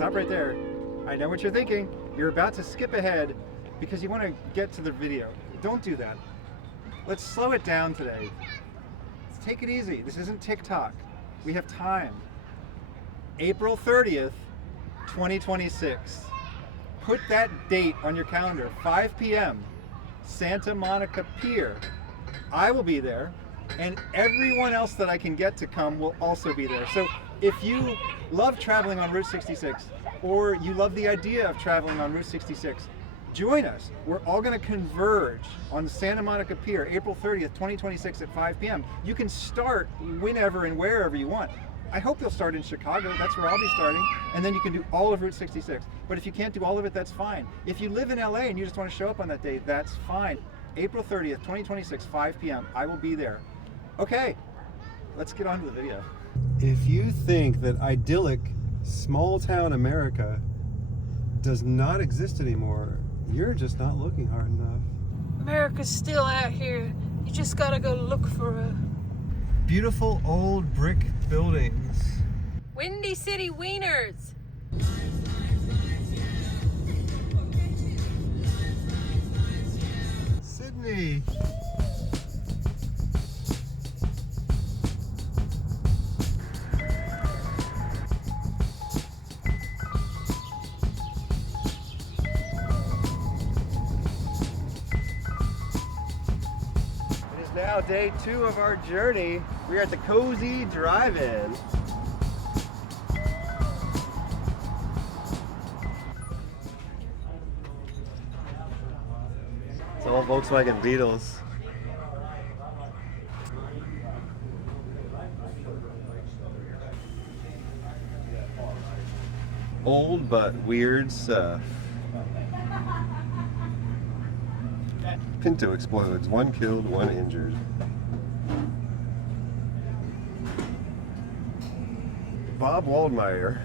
stop right there. I know what you're thinking. You're about to skip ahead because you want to get to the video. Don't do that. Let's slow it down today. Let's take it easy. This isn't TikTok. We have time. April 30th, 2026. Put that date on your calendar, 5 p.m., Santa Monica Pier. I will be there, and everyone else that I can get to come will also be there. So if you love traveling on Route 66, or you love the idea of traveling on Route 66, join us. We're all going to converge on the Santa Monica Pier, April 30th, 2026 at 5 p.m. You can start whenever and wherever you want. I hope you'll start in Chicago. That's where I'll be starting. And then you can do all of Route 66. But if you can't do all of it, that's fine. If you live in LA and you just want to show up on that day, that's fine. April 30th, 2026, 5 p.m. I will be there. Okay, let's get on to the video. If you think that idyllic small town America does not exist anymore, you're just not looking hard enough. America's still out here. You just gotta go look for her. Beautiful old brick buildings. Windy City Wieners. Sydney. Now day 2 of our journey. We're at the cozy Drivein. It's all Volkswagen Beetles. Old but weird stuff. Pinto explodes. 1 killed, 1 injured. Bob Waldmeyer.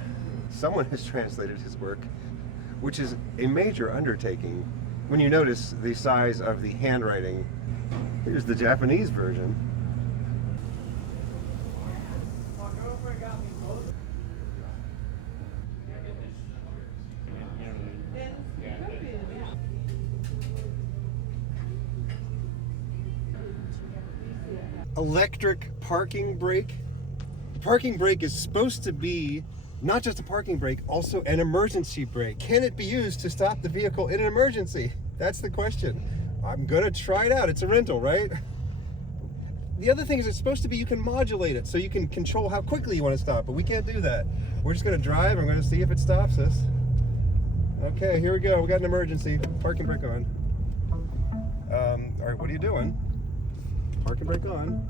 Someone has translated his work, which is a major undertaking when you notice the size of the handwriting. Here's the Japanese version. Electric parking brake. The parking brake is supposed to be not just a parking brake, also an emergency brake. Can it be used to stop the vehicle in an emergency? That's the question. I'm gonna try it out. It's a rental, right? The other thing is it's supposed to be you can modulate it so you can control how quickly you want to stop, but we can't do that. We're just gonna drive. I'm gonna see if it stops us. Okay, here we go. We got an emergency. Parking brake on. All right, what are you doing? Parking brake on.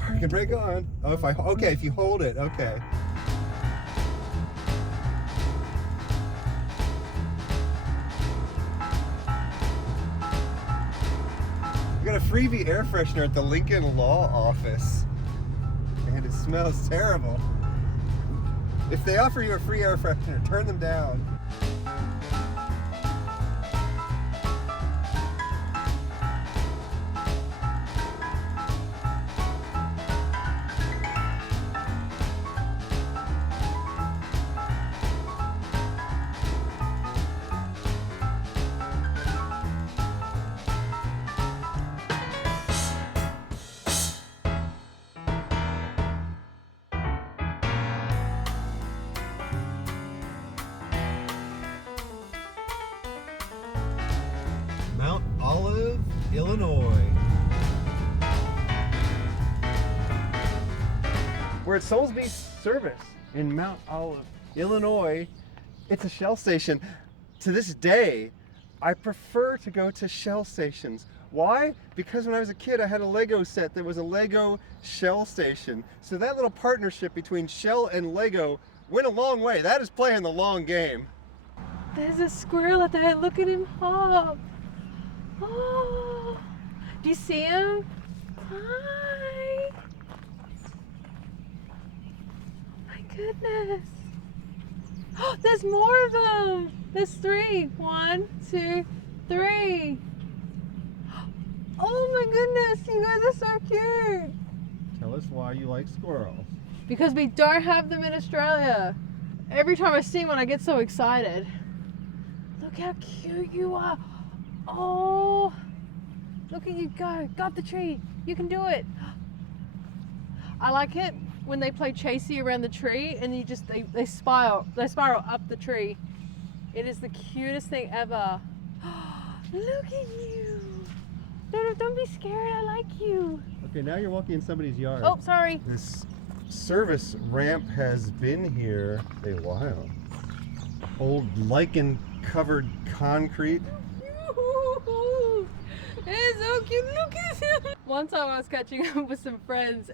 Parking brake on. Oh, if you hold it, okay. We got a freebie air freshener at the Lincoln Law Office, and it smells terrible. If they offer you a free air freshener, turn them down. Mount Olive, Illinois. We're at Soulsby Service in Mount Olive, Illinois. It's a Shell station. To this day, I prefer to go to Shell stations. Why? Because when I was a kid, I had a Lego set that was a Lego Shell station. So that little partnership between Shell and Lego went a long way. That is playing the long game. There's a squirrel out there. Look at him hop. Oh, do you see him? Hi. My goodness. Oh, there's more of them. There's 3. 1, 2, 3. Oh my goodness, you guys are so cute. Tell us why you like squirrels. Because we don't have them in Australia. Every time I see one, I get so excited. Look how cute you are. Oh, look at you go. Go up the tree. You can do it. I like it when they play chasey around the tree and you just, they spiral up the tree. It is the cutest thing ever. Look at you. No, don't be scared. I like you. Okay, now you're walking in somebody's yard. Oh, sorry. This service ramp has been here a while. Old lichen-covered concrete. It's so cute. Look at him. One time I was catching up with some friends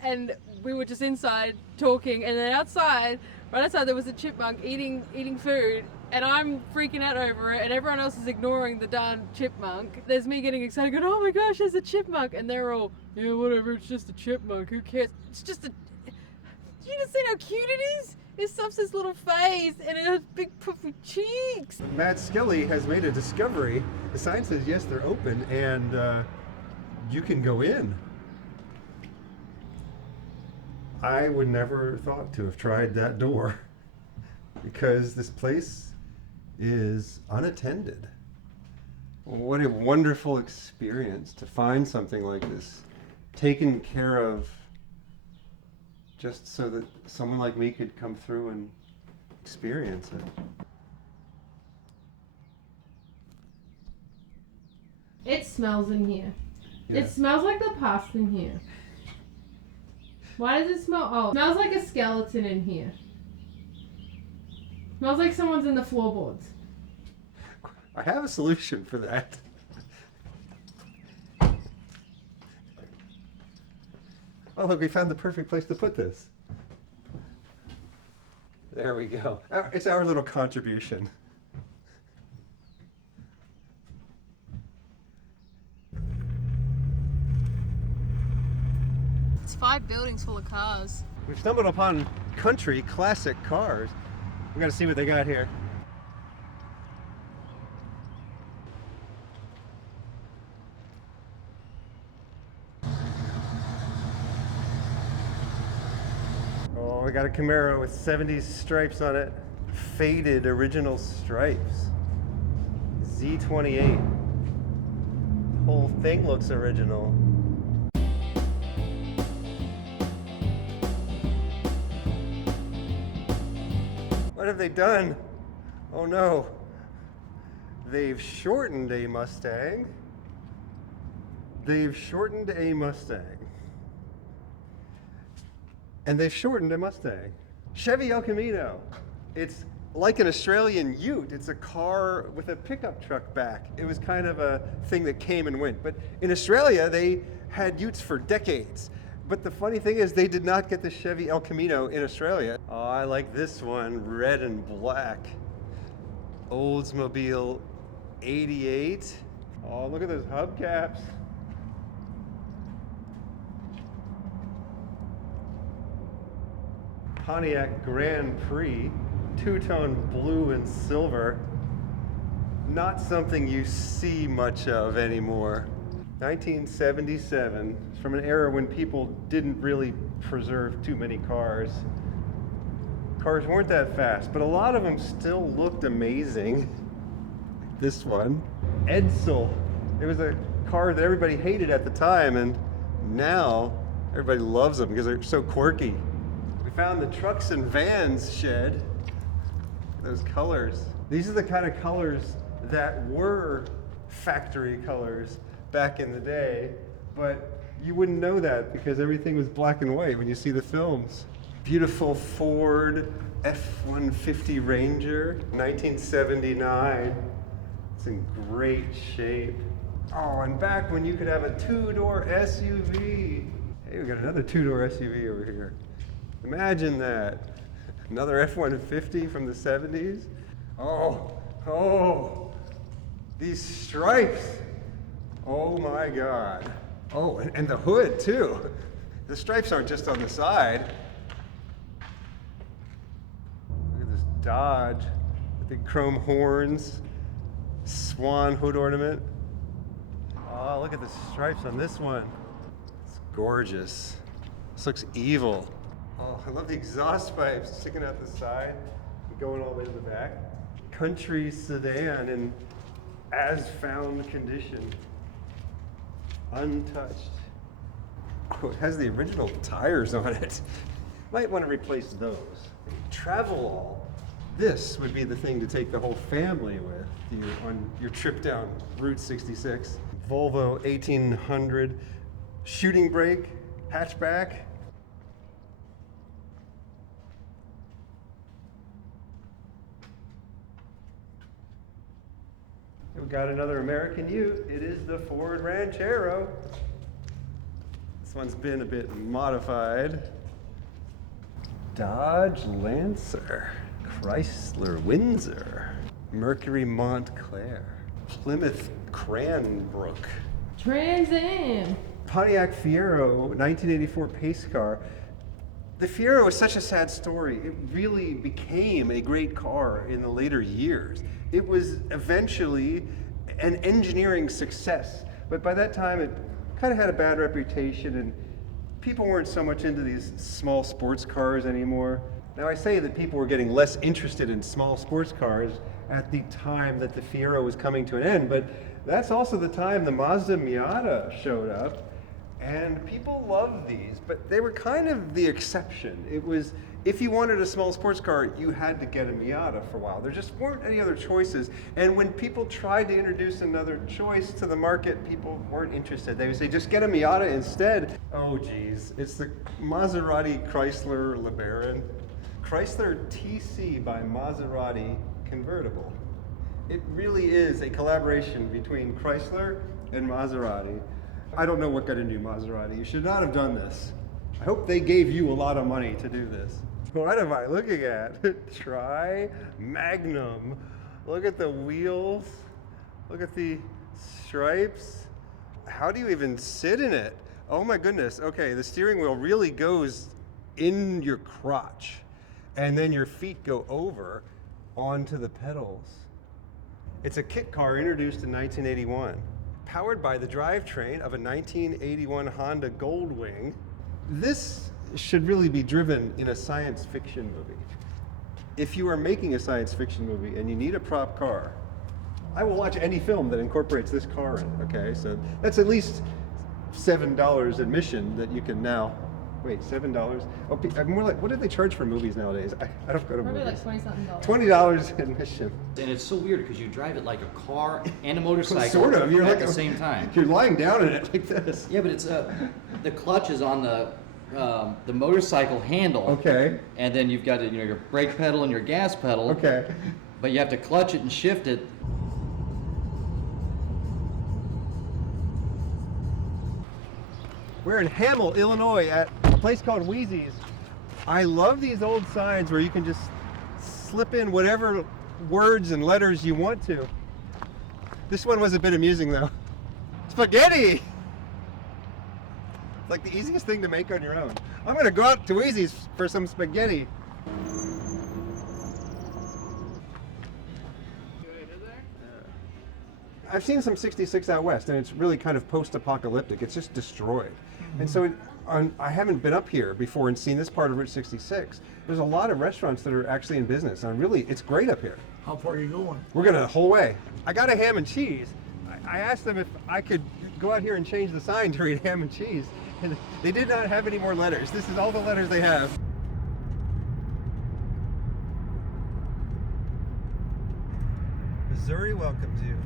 and we were just inside talking, and then outside, right outside, there was a chipmunk eating food, and I'm freaking out over it, and everyone else is ignoring the darn chipmunk. There's me getting excited, going, oh my gosh, there's a chipmunk, and they're all, yeah, whatever, it's just a chipmunk, who cares? It's just a... You just see how cute it is? It stuffs its little face, and it has big puffy cheeks. Matt Skelly has made a discovery. The sign says, yes, they're open, and you can go in. I would never thought to have tried that door because this place is unattended. What a wonderful experience to find something like this taken care of just so that someone like me could come through and experience it. It smells in here. Yeah. It smells like the past in here. Why does it smell? Oh, it smells like a skeleton in here. Smells like someone's in the floorboards. I have a solution for that. Oh, look, we found the perfect place to put this. There we go. It's our little contribution. It's 5 buildings full of cars. We've stumbled upon country classic cars. We gotta see what they got here. Oh, we got a Camaro with 70s stripes on it. Faded original stripes. Z28. The whole thing looks original. What have they done? Oh no. They've shortened a Mustang. They've shortened a Mustang. And they've shortened a Mustang. Chevy El Camino. It's like an Australian ute. It's a car with a pickup truck back. It was kind of a thing that came and went. But in Australia, they had utes for decades. But the funny thing is, they did not get the Chevy El Camino in Australia. Oh, I like this one, red and black. Oldsmobile 88. Oh, look at those hubcaps. Pontiac Grand Prix, two-tone blue and silver. Not something you see much of anymore. 1977, from an era when people didn't really preserve too many cars. Cars weren't that fast, but a lot of them still looked amazing. This one, Edsel. It was a car that everybody hated at the time, and now everybody loves them because they're so quirky. We found the trucks and vans shed. Those colors. These are the kind of colors that were factory colors back in the day, but you wouldn't know that because everything was black and white when you see the films. Beautiful Ford F-150 Ranger, 1979. It's in great shape. Oh, and back when you could have a two-door SUV. Hey, we got another two-door SUV over here. Imagine that. Another F-150 from the 70s. Oh, these stripes. Oh my God. Oh, and the hood too. The stripes aren't just on the side. Look at this Dodge, the big chrome horns, swan hood ornament. Oh, look at the stripes on this one. It's gorgeous. This looks evil. Oh, I love the exhaust pipes sticking out the side and going all the way to the back. Country sedan in as found condition. Untouched. Oh, it has the original tires on it. Might want to replace those. Travelall. This would be the thing to take the whole family with you on your trip down Route 66. Volvo 1800 shooting brake, hatchback. We've got another American Ute. It is the Ford Ranchero. This one's been a bit modified. Dodge Lancer, Chrysler Windsor, Mercury Montclair, Plymouth Cranbrook, Trans Am. Pontiac Fiero 1984 pace car. The Fiero is such a sad story. It really became a great car in the later years. It was eventually an engineering success, but by that time it kind of had a bad reputation and people weren't so much into these small sports cars anymore. Now I say that people were getting less interested in small sports cars at the time that the Fiero was coming to an end, but that's also the time the Mazda Miata showed up, and people loved these, but they were kind of the exception. It was, if you wanted a small sports car, you had to get a Miata for a while. There just weren't any other choices, and when people tried to introduce another choice to the market, people weren't interested. They would say, just get a Miata instead. Oh geez, it's the Maserati Chrysler LeBaron. Chrysler TC by Maserati convertible. It really is a collaboration between Chrysler and Maserati. I don't know what got into Maserati. You should not have done this. I hope they gave you a lot of money to do this. What am I looking at? Tri-Magnum. Look at the wheels. Look at the stripes. How do you even sit in it? Oh my goodness. Okay, the steering wheel really goes in your crotch, and then your feet go over onto the pedals. It's a kit car introduced in 1981, powered by the drivetrain of a 1981 Honda Goldwing. This should really be driven in a science fiction movie. If you are making a science fiction movie and you need a prop car, I will watch any film that incorporates this car in, okay? So that's at least $7 admission that you can now, wait, $7? Oh, more like, what do they charge for movies nowadays? I don't go to Probably movies. like $20-something. $20 admission. And it's so weird because you drive it like a car and a motorcycle Sort of. You're at like the same time. You're lying down in it like this. Yeah, but it's the clutch is on the motorcycle handle. Okay. And then you've got your brake pedal and your gas pedal. Okay. But you have to clutch it and shift it. We're in Hamel, Illinois at a place called Weezys. I love these old signs where you can just slip in whatever words and letters you want to. This one was a bit amusing though. Spaghetti! It's like the easiest thing to make on your own. I'm gonna go out to Weezys for some spaghetti. I've seen some 66 out west, and it's really kind of post-apocalyptic. It's just destroyed. And so I haven't been up here before and seen this part of Route 66. There's a lot of restaurants that are actually in business, and really, it's great up here. How far are you going? We're gonna the whole way. I got a ham and cheese. I asked them if I could go out here and change the sign to read ham and cheese, and they did not have any more letters. This is all the letters they have. Missouri welcomes you.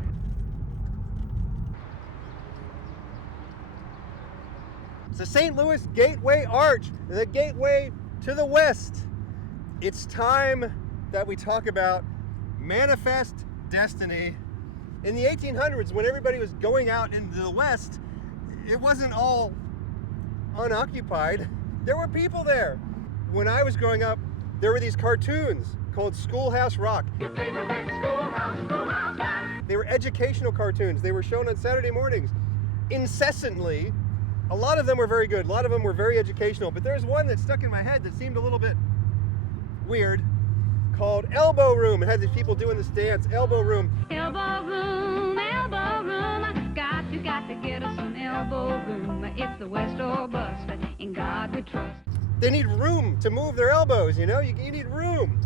It's the St. Louis Gateway Arch, the gateway to the West. It's time that we talk about manifest destiny. In the 1800s, when everybody was going out into the West, it wasn't all unoccupied. There were people there. When I was growing up, there were these cartoons called Schoolhouse Rock. Your favorite Schoolhouse Rock. They were educational cartoons. They were shown on Saturday mornings incessantly. A lot of them were very good. A lot of them were very educational. But there's one that stuck in my head that seemed a little bit weird called Elbow Room. It had these people doing this dance, Elbow Room. Elbow room, elbow room. Got to get us some elbow room. It's the West or bust. In God we trust. they need room to move their elbows, you know? You need room.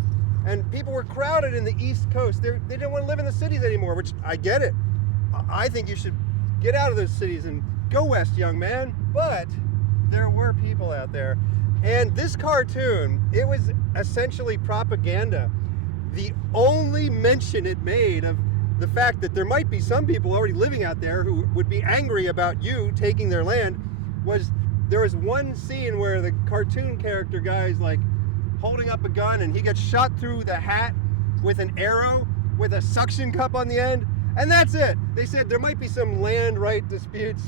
And people were crowded in the East Coast. They didn't want to live in the cities anymore, which I get it. I think you should get out of those cities and go west, young man. But there were people out there. And this cartoon, it was essentially propaganda. The only mention it made of the fact that there might be some people already living out there who would be angry about you taking their land was there was one scene where the cartoon character guy's like holding up a gun and he gets shot through the hat with an arrow with a suction cup on the end, and that's it. They said there might be some land right disputes.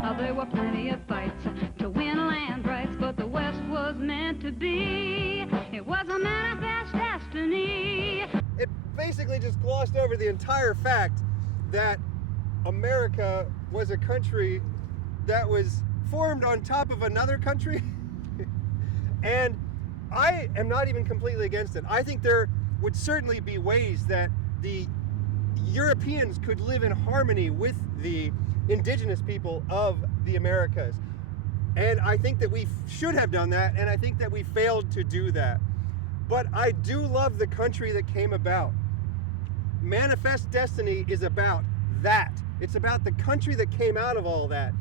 There were plenty of fights to win land rights, but the West was meant to be. It was a manifest destiny. It basically just glossed over the entire fact that America was a country that was formed on top of another country. And I am not even completely against it. I think there would certainly be ways that the Europeans could live in harmony with the indigenous people of the Americas. And I think that we should have done that, and I think that we failed to do that. But I do love the country that came about. Manifest Destiny is about that. It's about the country that came out of all that.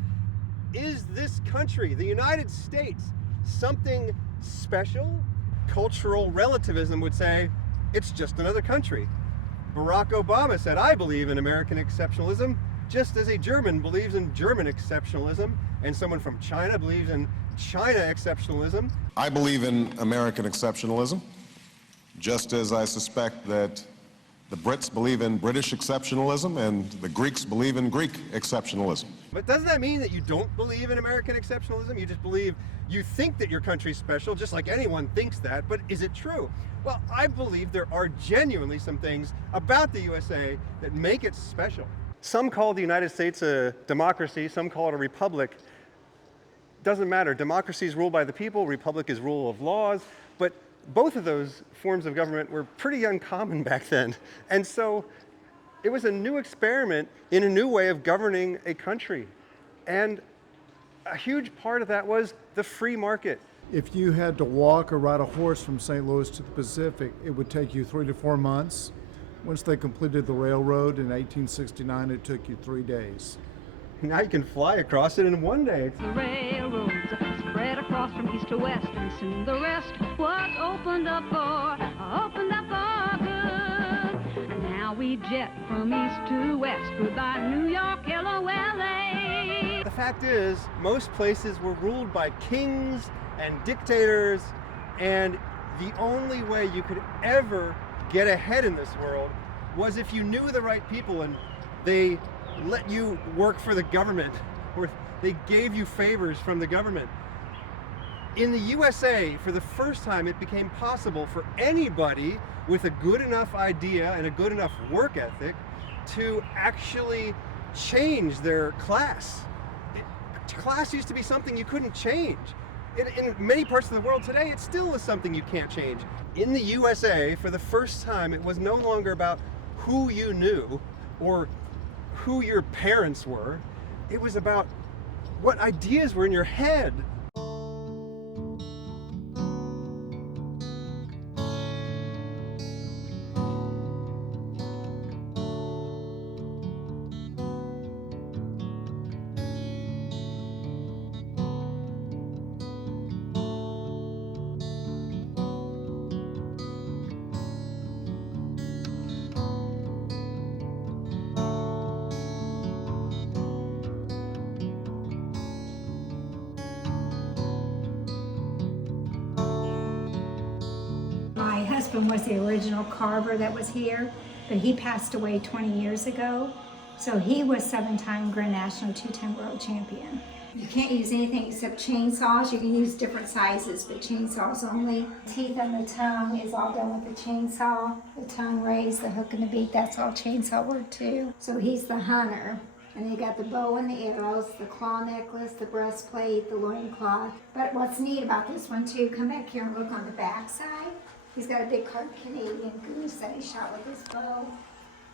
Is this country, the United States, something special? Cultural relativism would say it's just another country. Barack Obama said, I believe in American exceptionalism, just as a German believes in German exceptionalism, and someone from China believes in China exceptionalism. I believe in American exceptionalism, just as I suspect that the Brits believe in British exceptionalism and the Greeks believe in Greek exceptionalism. But doesn't that mean that you don't believe in American exceptionalism? You just believe, you think that your country's special, just like anyone thinks that, but is it true? Well, I believe there are genuinely some things about the USA that make it special. Some call the United States a democracy, some call it a republic. Doesn't matter. Democracy is ruled by the people, republic is rule of laws, but both of those forms of government were pretty uncommon back then. And so it was a new experiment in a new way of governing a country. And a huge part of that was the free market. If you had to walk or ride a horse from St. Louis to the Pacific, it would take you 3 to 4 months. Once they completed the railroad in 1869, it took you 3 days. Now you can fly across it in one day. The railroads spread across from east to west, and soon the rest was opened up for good. Now we jet from east to west, goodbye New York, LOLA. The fact is, most places were ruled by kings and dictators, and the only way you could ever get ahead in this world was if you knew the right people and they let you work for the government, or they gave you favors from the government. In the USA, for the first time, it became possible for anybody with a good enough idea and a good enough work ethic to actually change their class. Class used to be something you couldn't change. In many parts of the world today, it still is something you can't change. In the USA, for the first time, it was no longer about who you knew or who your parents were. It was about what ideas were in your head. My husband was the original carver that was here, but he passed away 20 years ago. So he was 7-time Grand National, 2-time World Champion. You can't use anything except chainsaws. You can use different sizes, but chainsaws only. Teeth and the tongue is all done with the chainsaw. The tongue raised, the hook and the beak, that's all chainsaw work too. So he's the hunter. And you got the bow and the arrows, the claw necklace, the breastplate, the loincloth. But what's neat about this one too, come back here and look on the back side. He's got a big carved Canadian goose that he shot with his bow.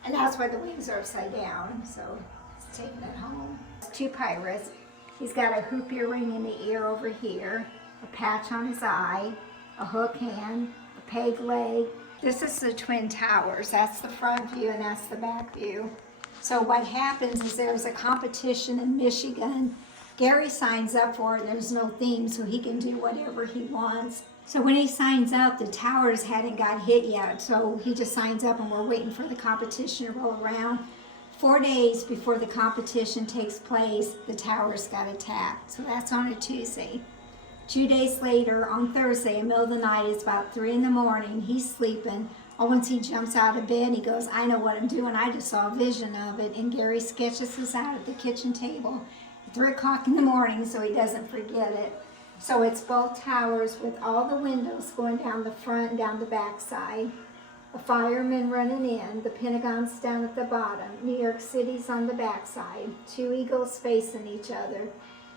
And that's why the wings are upside down, so he's taking it home. It's 2 pirates. He's got a hoop earring in the ear over here, a patch on his eye, a hook hand, a peg leg. This is the Twin Towers. That's the front view and that's the back view. So what happens is there's a competition in Michigan. Gary signs up for it. There's no theme, so he can do whatever he wants. So when he signs up, the towers hadn't got hit yet. So he just signs up and we're waiting for the competition to roll around. 4 days before the competition takes place, the towers got attacked. So that's on a Tuesday. 2 days later, on Thursday, in the middle of the night, it's about 3 in the morning, he's sleeping. Once he jumps out of bed, he goes, I know what I'm doing. I just saw a vision of it. And Gary sketches this out at the kitchen table at 3 o'clock in the morning so he doesn't forget it. So it's both towers with all the windows going down the front and down the back side. A fireman running in, the Pentagon's down at the bottom, New York City's on the back side, 2 eagles facing each other.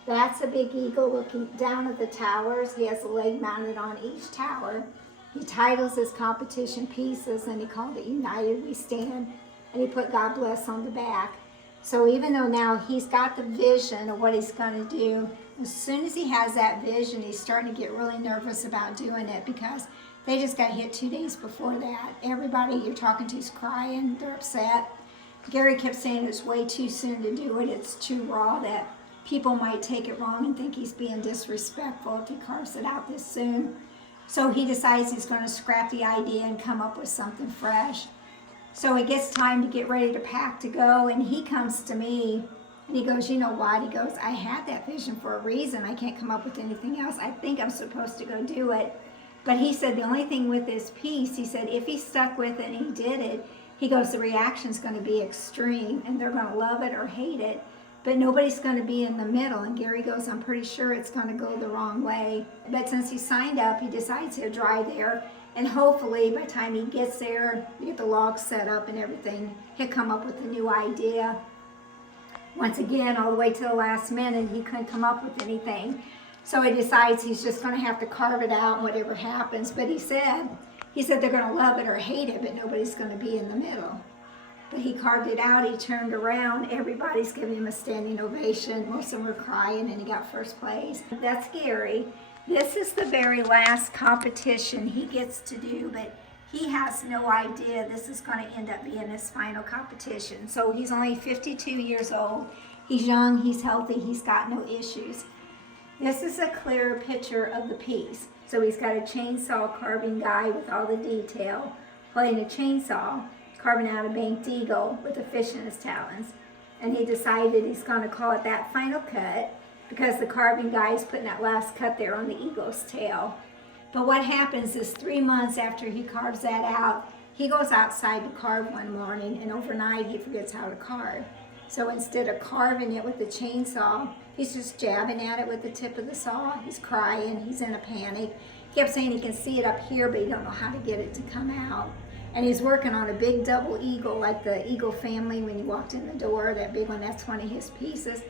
That's a big eagle looking down at the towers. He has a leg mounted on each tower. He titles his competition pieces and he called it United We Stand, and he put God Bless on the back. So even though now he's got the vision of what he's going to do, as soon as he has that vision, he's starting to get really nervous about doing it because they just got hit 2 days before that. Everybody you're talking to is crying, they're upset. Gary kept saying it's way too soon to do it, it's too raw, that people might take it wrong and think he's being disrespectful if he carves it out this soon. So he decides he's going to scrap the idea and come up with something fresh. So it gets time to get ready to pack to go, and he comes to me and he goes, you know what? He goes, I had that vision for a reason. I can't come up with anything else. I think I'm supposed to go do it. But he said the only thing with this piece, he said if he stuck with it and he did it, he goes, the reaction's going to be extreme and they're going to love it or hate it, but nobody's going to be in the middle. And Gary goes, I'm pretty sure it's going to go the wrong way. But since he signed up, he decides he'll drive there. And hopefully by the time he gets there, we get the logs set up and everything, he'll come up with a new idea. Once again, all the way to the last minute, he couldn't come up with anything. So he decides he's just going to have to carve it out, whatever happens. But he said they're going to love it or hate it, but nobody's going to be in the middle. But he carved it out, he turned around, everybody's giving him a standing ovation. Most of them were crying, and he got first place. That's Gary. This is the very last competition he gets to do, but he has no idea this is going to end up being his final competition. So he's only 52 years old. He's young, he's healthy, he's got no issues. This is a clearer picture of the piece. So he's got a chainsaw carving guy with all the detail, holding a chainsaw, carving out a banked eagle with a fish in his talons. And he decided he's going to call it that final cut because the carving guy is putting that last cut there on the eagle's tail. But what happens is 3 months after he carves that out, he goes outside to carve one morning, and overnight he forgets how to carve. So instead of carving it with the chainsaw, he's just jabbing at it with the tip of the saw. He's crying, he's in a panic. He kept saying he can see it up here, but he don't know how to get it to come out. And he's working on a big double eagle, like the eagle family when you walked in the door, that big one, that's one of his pieces.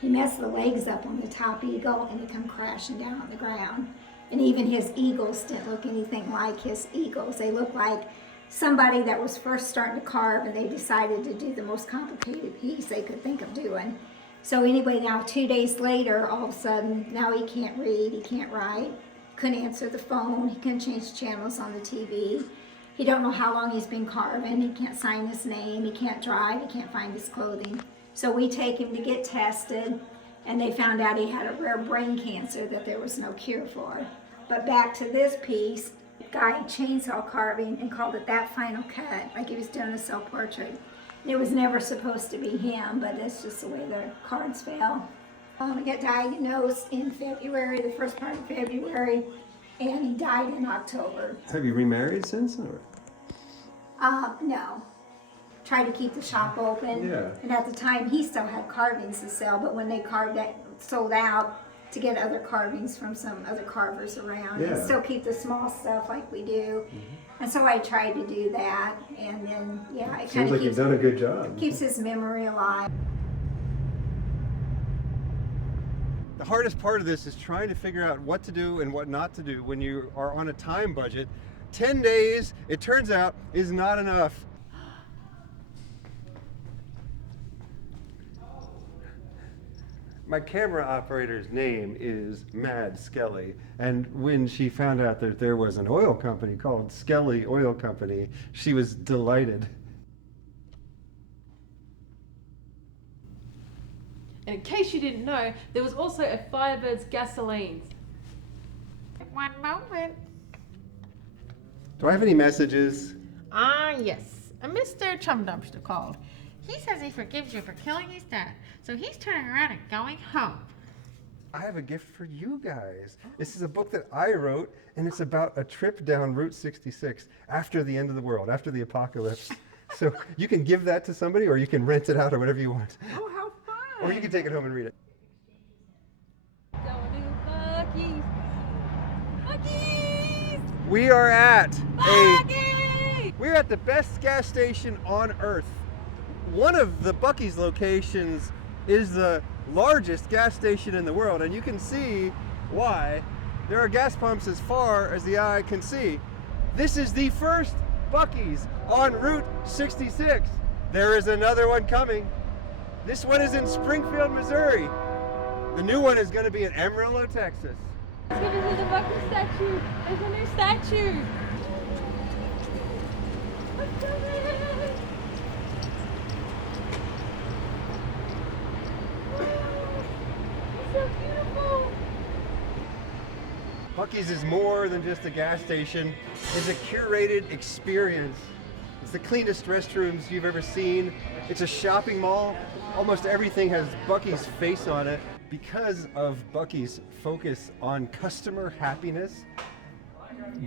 He messed the legs up on the top eagle and it come crashing down on the ground. And even his eagles didn't look anything like his eagles. They looked like somebody that was first starting to carve and they decided to do the most complicated piece they could think of doing. So anyway, now 2 days later, all of a sudden, now he can't read, he can't write, couldn't answer the phone, he couldn't change channels on the TV. He don't know how long he's been carving, he can't sign his name, he can't drive, he can't find his clothing. So we take him to get tested, and they found out he had a rare brain cancer that there was no cure for. But back to this piece, the guy chainsaw carving and called it that final cut, like he was doing a self-portrait. It was never supposed to be him, but that's just the way the cards fell. He got diagnosed in February, the first part of February, and he died in October. Have you remarried since? Or? No. Tried to keep the shop open. Yeah. And at the time, he still had carvings to sell, but when they carved that, sold out to get other carvings from some other carvers around. Yeah. And still keep the small stuff like we do. Mm-hmm. And so I tried to do that, and then, yeah, it Seems like you've done a good job. Keeps his memory alive. The hardest part of this is trying to figure out what to do and what not to do when you are on a time budget. 10 days, it turns out, is not enough. My camera operator's name is Mad Skelly, and when she found out that there was an oil company called Skelly Oil Company, she was delighted. And in case you didn't know, there was also a Firebird's Gasolines. One moment. Do I have any messages? Yes. Mr. Chum Dumpster called. He says he forgives you for killing his dad, so he's turning around and going home. I have a gift for you guys. This is a book that I wrote, and it's about a trip down Route 66 after the end of the world, after the apocalypse. So you can give that to somebody, or you can rent it out, or whatever you want. Oh, how fun! Or you can take it home and read it. Going to Bucky's. Bucky's! We are at Bucky's! we're at the best gas station on earth. One of the Bucky's locations is the largest gas station in the world, and you can see why. There are gas pumps as far as the eye can see. This is the first Bucky's on Route 66. There is another one coming. This one is in Springfield, Missouri. The new one is going to be in Amarillo, Texas. Let's go visit the Bucky's statue. There's a new statue. Let's go there. It's so beautiful. Bucky's is more than just a gas station. It's a curated experience. It's the cleanest restrooms you've ever seen. It's a shopping mall. Almost everything has Bucky's face on it. Because of Bucky's focus on customer happiness,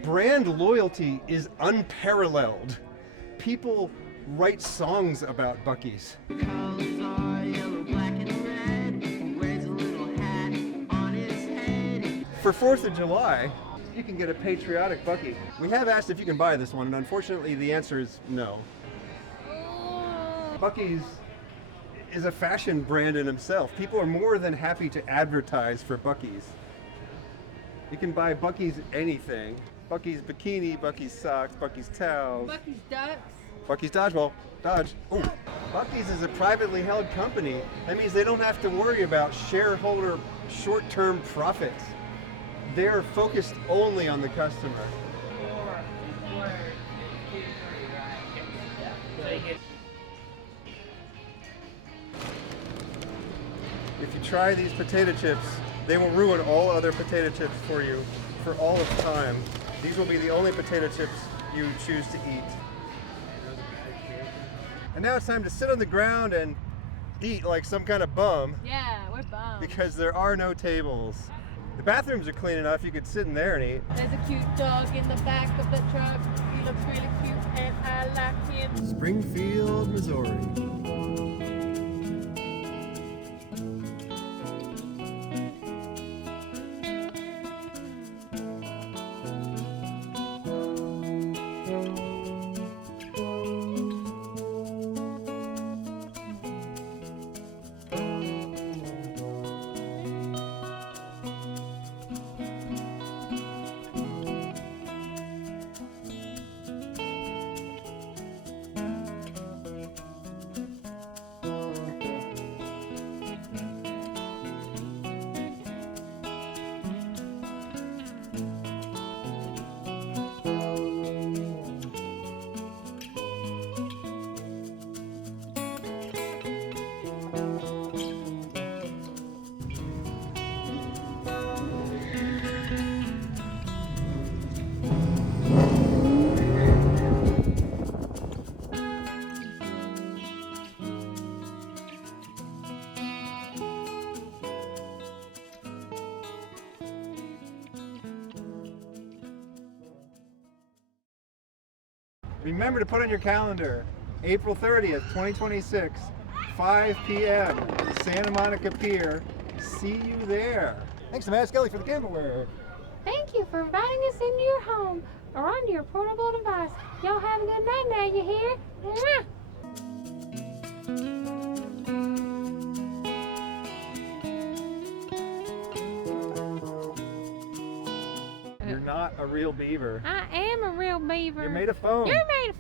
brand loyalty is unparalleled. People write songs about Bucky's. For 4th of July, you can get a patriotic Bucky. We have asked if you can buy this one, and unfortunately the answer is no. Bucky's is a fashion brand in himself. People are more than happy to advertise for Bucky's. You can buy Bucky's anything. Bucky's bikini, Bucky's socks, Bucky's towels. Bucky's ducks. Bucky's dodgeball. Dodge. Ooh. Bucky's is a privately held company. That means they don't have to worry about shareholder short-term profits. They're focused only on the customer. If you try these potato chips, they will ruin all other potato chips for you for all of time. These will be the only potato chips you choose to eat. And now it's time to sit on the ground and eat like some kind of bum. Yeah, we're bummed. Because there are no tables. The bathrooms are clean enough, you could sit in there and eat. There's a cute dog in the back of the truck. He looks really cute and I like him. Springfield, Missouri. Remember to put on your calendar, April 30th, 2026, 5 p.m., Santa Monica Pier. See you there. Thanks to Matt Skelly for the camera. Thank you for inviting us into your home or onto your portable device. Y'all have a good night now, you hear? Mwah! You're not a real beaver. I am a real beaver. You're made of foam. You're made of